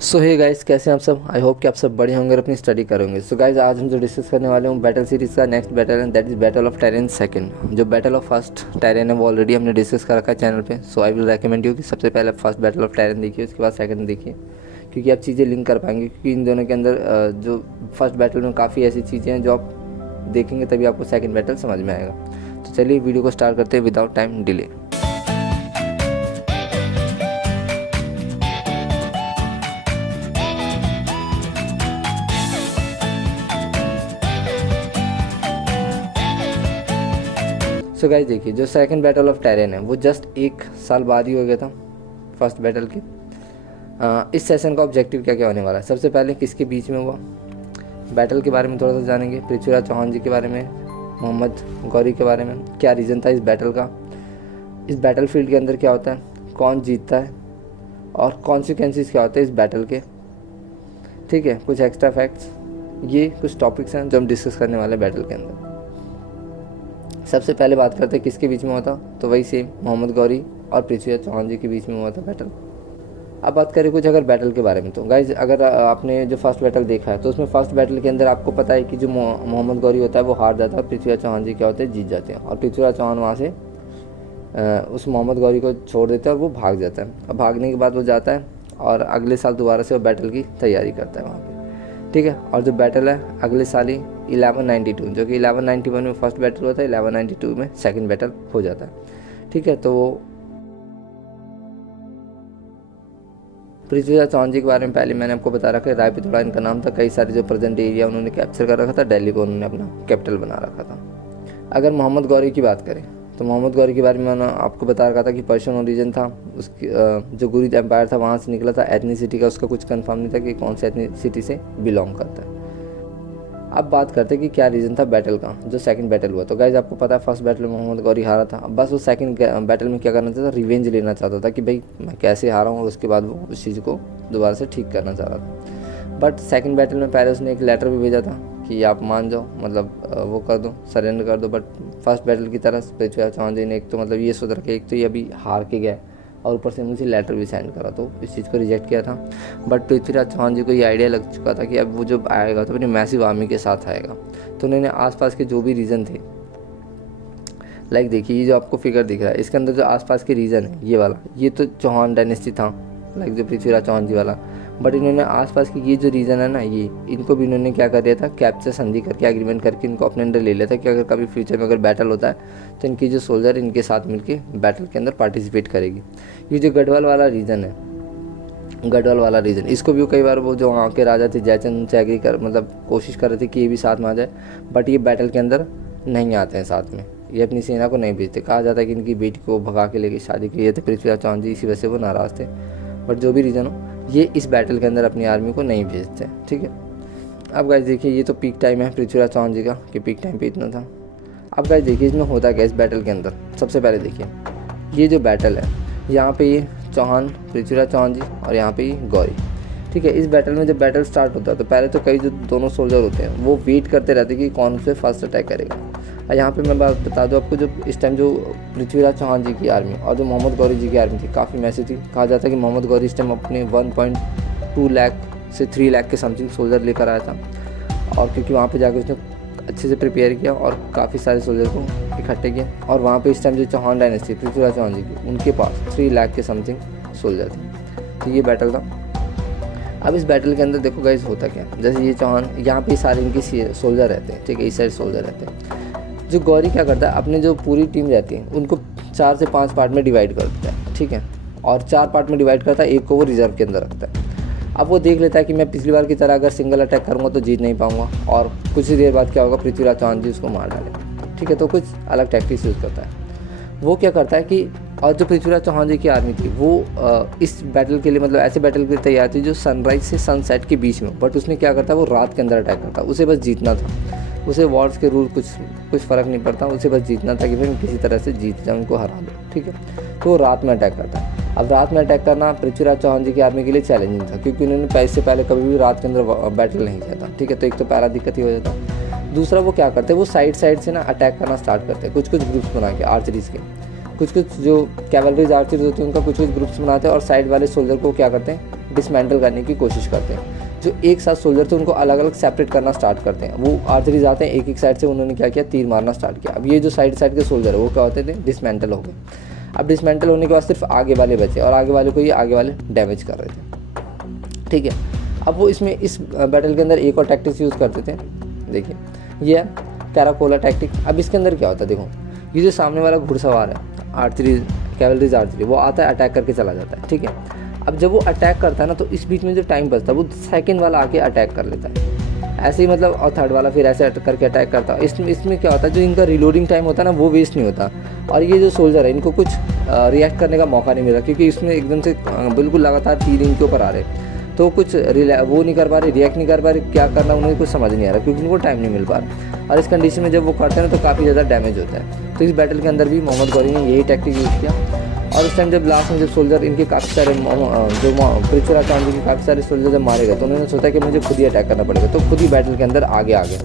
सो hey guys, कैसे हैं आप सब। आई होप कि आप सब बढ़िया होंगे और अपनी स्टडी करेंगे। सो गाइस, आज हम जो डिस्कस करने वाले हैं बैटल सीरीज़ का नेक्स्ट बैटल है, that is battle of terrain second. जो बैटल ऑफ फर्स्ट टेरेन है वो ऑलरेडी हमने डिस्कस कर रखा है चैनल पे। सो आई विल रेकमेंड यू कि सबसे पहले फर्स्ट बैटल ऑफ टेरेन देखिए, उसके बाद सेकंड देखिए, क्योंकि आप चीज़ें लिंक कर पाएंगे। क्योंकि इन दोनों के अंदर जो फर्स्ट बैटल में काफ़ी ऐसी चीज़ें हैं जो आप देखेंगे तभी आपको सेकेंड बैटल समझ में आएगा। तो चलिए वीडियो को स्टार्ट करते हैं without time delay. So guys देखिए, जो सेकंड बैटल ऑफ टेरेन है वो जस्ट 1 साल बाद ही हो गया था फर्स्ट बैटल के। इस सेशन का ऑब्जेक्टिव क्या क्या होने वाला है, सबसे पहले किसके बीच में हुआ, बैटल के बारे में थोड़ा सा जानेंगे, पृथ्वीराज चौहान जी के बारे में, मोहम्मद गौरी के बारे में, क्या रीज़न था इस बैटल का, इस बैटल फील्ड के अंदर क्या होता है, कौन जीतता है और कॉन्सिक्वेंसेस क्या होते हैं इस बैटल के। ठीक है, कुछ एक्स्ट्रा फैक्ट्स, ये कुछ टॉपिक्स हैं जो हम डिस्कस करने वाले हैं बैटल के अंदर। सबसे पहले बात करते हैं किसके बीच में हुआ था, तो वही सेम मोहम्मद गौरी और पृथ्वीराज चौहान जी के बीच में हुआ था बैटल। अब बात करें कुछ अगर बैटल के बारे में, तो गाइज अगर आपने जो फर्स्ट बैटल देखा है तो उसमें फर्स्ट बैटल के अंदर आपको पता है कि जो मोहम्मद गौरी होता है वो हार जाता है, पृथ्वीराज चौहान जी क्या होते हैं जीत जाते हैं, और पृथ्वीराज चौहान वहाँ से उस मोहम्मद गौरी को छोड़ देता है और वो भाग जाता है। अब भागने के बाद वो जाता है और अगले साल दोबारा से वो बैटल की तैयारी करता है वहाँ पे। ठीक है, और जो बैटल है अगले साल ही 1192, जो कि 1191 में फर्स्ट बैटल हुआ था, 1192 में सेकंड बैटल हो जाता है। ठीक है, तो वो पृथ्वीराज चौहान जी के बारे में पहले मैंने आपको बता रखा है, रायपिथौरा इनका नाम था। कई सारे जो प्रेजेंट एरिया उन्होंने कैप्चर कर रखा था, दिल्ली को उन्होंने अपना कैपिटल बना रखा था। अगर मोहम्मद गौरी की बात करें तो मोहम्मद गौरी के बारे में मैंने आपको बता रखा था कि पर्शियन ओरिजिन था उसकी, जो गुरिद एम्पायर था वहाँ से निकला था। एथनिसिटी का उसका कुछ कंफर्म नहीं था कि कौन सी एथनिसिटी से बिलोंग करता है। अब बात करते हैं कि क्या रीज़न था बैटल का, जो सेकंड बैटल हुआ। तो गाइज आपको पता है फर्स्ट बैटल में मोहम्मद गौरी हारा था। अब बस वो सेकंड बैटल में क्या करना चाहता था, रिवेंज लेना चाहता था कि भाई मैं कैसे हारा हूँ, और उसके बाद वो उस चीज़ को दोबारा से ठीक करना चाह रहा था। बट सेकंड बैटल में पहले उसने एक लेटर भी भेजा था कि आप मान जाओ, मतलब वो कर दो, सरेंडर कर दो। बट फर्स्ट बैटल की तरह पृथ्वीराज चौहान जी ने एक तो मतलब ये सोच रखा, एक तो ये अभी हार के गया और ऊपर से मुझे लेटर भी सेंड करा, तो इस चीज़ को रिजेक्ट किया था। बट पृथ्वीराज चौहान जी को ये आइडिया लग चुका था कि अब वो जब आएगा तो अपनी मैसिव आर्मी के साथ आएगा। तो उन्होंने आसपास के जो भी रीजन थे, लाइक देखिए ये जो आपको फिगर दिख रहा है इसके अंदर जो आसपास के रीजन है ये वाला, ये तो चौहान डायनेस्टी था, लाइक जो पृथ्वीराज चौहान जी वाला। बट इन्होंने आसपास की ये जो रीजन है ना, ये इनको भी इन्होंने क्या कर दिया था, कैप्चर संधि करके एग्रीमेंट करके इनको अपने अंडर ले लिया था कि अगर कभी फ्यूचर में अगर बैटल होता है तो इनकी जो सोल्जर इनके साथ मिलके बैटल के अंदर पार्टिसिपेट करेगी। ये जो गढ़वाल वाला रीजन है, गढ़वाल वाला रीजन, इसको भी कई बार वो जो वहाँ के राजा थे जयचंद से एग्री कर, मतलब कोशिश कर रहे थे कि ये भी साथ में आ जाए। बट ये बैटल के अंदर नहीं आते हैं साथ में, ये अपनी सेना को नहीं भेजते। कहा जाता है कि इनकी बेटी को भगा के लेके शादी की थे पृथ्वीराज चौहान जी, इसी वजह से वो नाराज़ थे। बट जो भी रीज़न हो, ये इस बैटल के अंदर अपनी आर्मी को नहीं भेजते। ठीक है, अब गाइस देखिए ये तो पीक टाइम है पृथ्वीराज चौहान जी का कि पीक टाइम पे इतना था। अब गाइस देखिए इसमें होता क्या इस बैटल के अंदर, सबसे पहले देखिए ये जो बैटल है, यहाँ पे ये चौहान, पृथ्वीराज चौहान जी, और यहाँ पे ये गौरी। ठीक है, इस बैटल में जब बैटल स्टार्ट होता है तो पहले तो कई जो दोनों सोल्जर होते हैं वो वेट करते रहते हैं कि कौन से फर्स्ट अटैक करेगा। और यहाँ पे मैं बात बता दूँ आपको, जो इस टाइम जो पृथ्वीराज चौहान जी की आर्मी और जो मोहम्मद गौरी जी की आर्मी थी काफ़ी मैसिव थी। कहा जाता है कि मोहम्मद गौरी इस टाइम अपने 1.2 लाख से 3 लाख के समथिंग सोल्जर लेकर आया था, और क्योंकि वहाँ पे जाकर उसने अच्छे से प्रिपेयर किया और काफ़ी सारे सोल्जर को इकट्ठे किया। और वहाँ पे इस टाइम जो चौहान डायनेस्टी पृथ्वीराज चौहान जी की, उनके पास 3 लाख के समथिंग सोल्जर थे। तो ये बैटल था। अब इस बैटल के अंदर देखो गाइस होता क्या, जैसे ये चौहान, यहाँ पे सारे इनके सोल्जर रहते हैं। ठीक है, इस साइड सोल्जर रहते हैं। जो गौरी क्या करता है, अपने जो पूरी टीम रहती है उनको 4 से 5 पार्ट में डिवाइड कर देता है। ठीक है, और 4 पार्ट में डिवाइड करता है, एक को वो रिजर्व के अंदर रखता है। अब वो देख लेता है कि मैं पिछली बार की तरह अगर सिंगल अटैक करूँगा तो जीत नहीं पाऊँगा, और कुछ ही देर बाद क्या होगा, पृथ्वीराज चौहान जी उसको मार डालेंगे। ठीक है, तो कुछ अलग टैक्टिक्स यूज़ करता है। वो क्या करता है कि, और जो पृथ्वीराज चौहान जी की आर्मी थी वो इस बैटल के लिए, मतलब ऐसे बैटल के लिए तैयार थी जो सनराइज से सनसेट के बीच में। बट उसने क्या करता है, वो रात के अंदर अटैक करता, उसे बस जीतना था। उसे वॉर्स के रूल कुछ फ़र्क नहीं पड़ता, उसे बस जीतना था कि भाई किसी तरह से जीत जाए, उनको हरा दो। ठीक है, तो वो रात में अटैक करता है। अब रात में अटैक करना पृथ्वीराज चौहान जी की आर्मी के लिए चैलेंजिंग था, क्योंकि उन्होंने इससे पहले कभी भी रात के अंदर बैटल नहीं किया था। ठीक है, तो एक तो पहला दिक्कत ही हो जाता। दूसरा वो क्या करते हैं, वो साइड से ना अटैक करना स्टार्ट करते हैं, कुछ ग्रुप्स बना के आर्चरीज के। कुछ जो कैवलरीज आर्चर्स होते हैं उनका कुछ ग्रुप्स बनाते हैं, और साइड वाले सोल्जर को क्या करते हैं, डिसमेंटल करने की कोशिश करते हैं। जो एक साथ सोल्जर थे उनको अलग अलग सेपरेट करना स्टार्ट करते हैं। वो आर्चरीज आते हैं, एक एक साइड से उन्होंने क्या किया, तीर मारना स्टार्ट किया। अब ये जो साइड के सोल्जर है वो क्या होते थे, डिसमेंटल हो गए। अब डिसमेंटल होने के बाद सिर्फ आगे वाले बचे और आगे वाले को ये आगे वाले डैमेज कर रहे थे। ठीक है, अब वो इसमें इस बैटल के अंदर एक और टैक्टिक्स यूज़ करते थे। देखिए ये है कैराकोला टैक्टिक। अब इसके अंदर क्या होता है, देखो ये जो सामने वाला घुड़सवार है, आर्चरी कैवलरीज आर्चरी, वो आता है अटैक करके चला जाता है। ठीक है, अब जब वो अटैक करता है ना तो इस बीच में जो टाइम बचता है वो सेकंड वाला आके अटैक कर लेता है ऐसे ही, मतलब, और थर्ड वाला फिर ऐसे करके अटैक करता है। इसमें क्या होता है, जो इनका रिलोडिंग टाइम होता है ना वो वेस्ट नहीं होता। और ये जो सोल्जर है इनको कुछ रिएक्ट करने का मौका नहीं मिला, क्योंकि इसमें एकदम से बिल्कुल लगातार तीर इनके ऊपर आ रहे, तो कुछ वो नहीं कर पा रहे, रिएक्ट नहीं कर पा रहे, क्या करना उन्हें कुछ समझ नहीं आ रहा, क्योंकि उनको टाइम नहीं मिल पा रहा। और इस कंडीशन में जब वो करते हैं ना तो काफ़ी ज़्यादा डैमेज होता है। तो इस बैटल के अंदर भी मोहम्मद गौरी ने यही टैक्टिक यूज़ किया। और उस टाइम जब लास्ट में जब सोल्जर इनके काफ़ी सारे जो पृथ्वीराज चौहान जी के काफ़ी सारे सोल्जर जब मारे गए तो उन्होंने सोचा कि मुझे खुद ही अटैक करना पड़ेगा, तो खुद ही बैटल के अंदर आगे आ गया।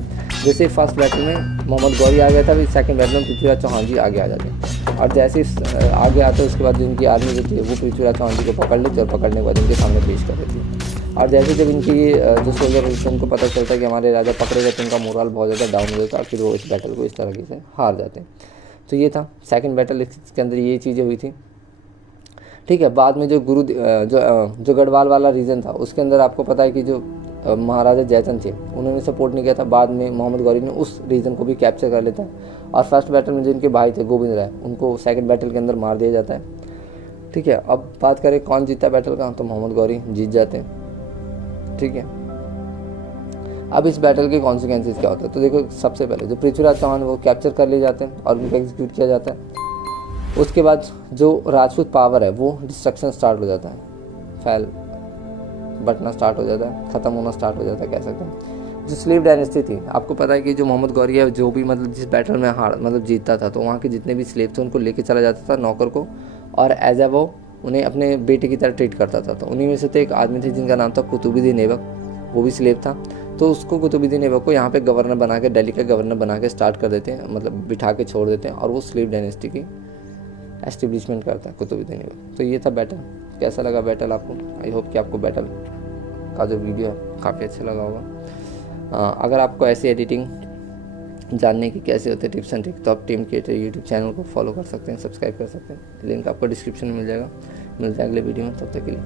जैसे फर्स्ट बैटल में मोहम्मद गौरी आ गया था, फिर सेकंड बैटल में पृथ्वीराज चौहान जी आगे आ जाते हैं। और जैसे ही आगे आते हैं उसके बाद जो इनकी आर्मी जो थी वो पृथ्वीराज चौहान जी को पकड़ लेती और पकड़ने के बाद इनके सामने पेश कर देती है। और जैसे जब इनकी जो सोल्जर होते हैं उनको पता चलता है कि हमारे राजा पकड़े गए तो उनका मोरल बहुत ज़्यादा डाउन हो जाता है, फिर वो इस बैटल को इस तरीके से हार जाते हैं। तो ये था सेकंड बैटल, इसके अंदर ये चीज़ें हुई थी। ठीक है, बाद में जो जो गढ़वाल वाला रीजन था उसके अंदर आपको पता है कि जो महाराजा जयचंद थे उन्होंने सपोर्ट नहीं किया था। बाद में मोहम्मद गौरी ने उस रीजन को भी कैप्चर कर लेता है और फर्स्ट बैटल में जो इनके भाई थे गोविंद राय उनको सेकंड बैटल के अंदर मार दिया जाता है। ठीक है, अब बात करें कौन जीता बैटल का, तो मोहम्मद गौरी जीत जाते हैं। ठीक है, अब इस बैटल के कॉन्सिक्वेंसेस क्या होता है, तो देखो सबसे पहले जो पृथ्वीराज चौहान वो कैप्चर कर लिए जाते हैं और उनको एग्जीक्यूट किया जाता है। उसके बाद जो राजपूत पावर है वो डिस्ट्रक्शन स्टार्ट हो जाता है, फैल बटना स्टार्ट हो जाता है, ख़त्म होना स्टार्ट हो जाता है, कह सकते हैं। जो स्लेव डायनेस्टी थी, आपको पता है कि जो मोहम्मद गौरी है जो भी मतलब जिस बैटल में जीतता था तो वहाँ के जितने भी स्लेव थे उनको लेके चला जाता था नौकर को, और एज ए वो उन्हें अपने बेटे की तरह ट्रीट करता था। तो उन्हीं में से तो एक आदमी थे जिनका नाम था कुतुबुद्दीन ऐबक, वो भी स्लेव था। तो उसको कुतुबुद्दीन ऐबक को यहाँ पे गवर्नर बना के, दिल्ली का गवर्नर बना के स्टार्ट कर देते हैं, मतलब बिठा के छोड़ देते हैं, और वो स्लेव डायनेस्टी की एस्टेब्लिशमेंट करता है कुतुबुद्दीन ऐबक। तो ये था बैटल। कैसा लगा बैटल आपको? आई होप कि आपको बैटल का जो वीडियो है काफ़ी अच्छा लगा होगा। अगर आपको ऐसी एडिटिंग जानने की कैसे होते हैं टिप्स एंड ट्रिक, तो आप टीम क्रिएटर यूट्यूब चैनल को फॉलो कर सकते हैं, सब्सक्राइब कर सकते हैं। लिंक आपको डिस्क्रिप्शन में मिल जाएगा। मिलते हैं अगले वीडियो में, तब तक के लिए।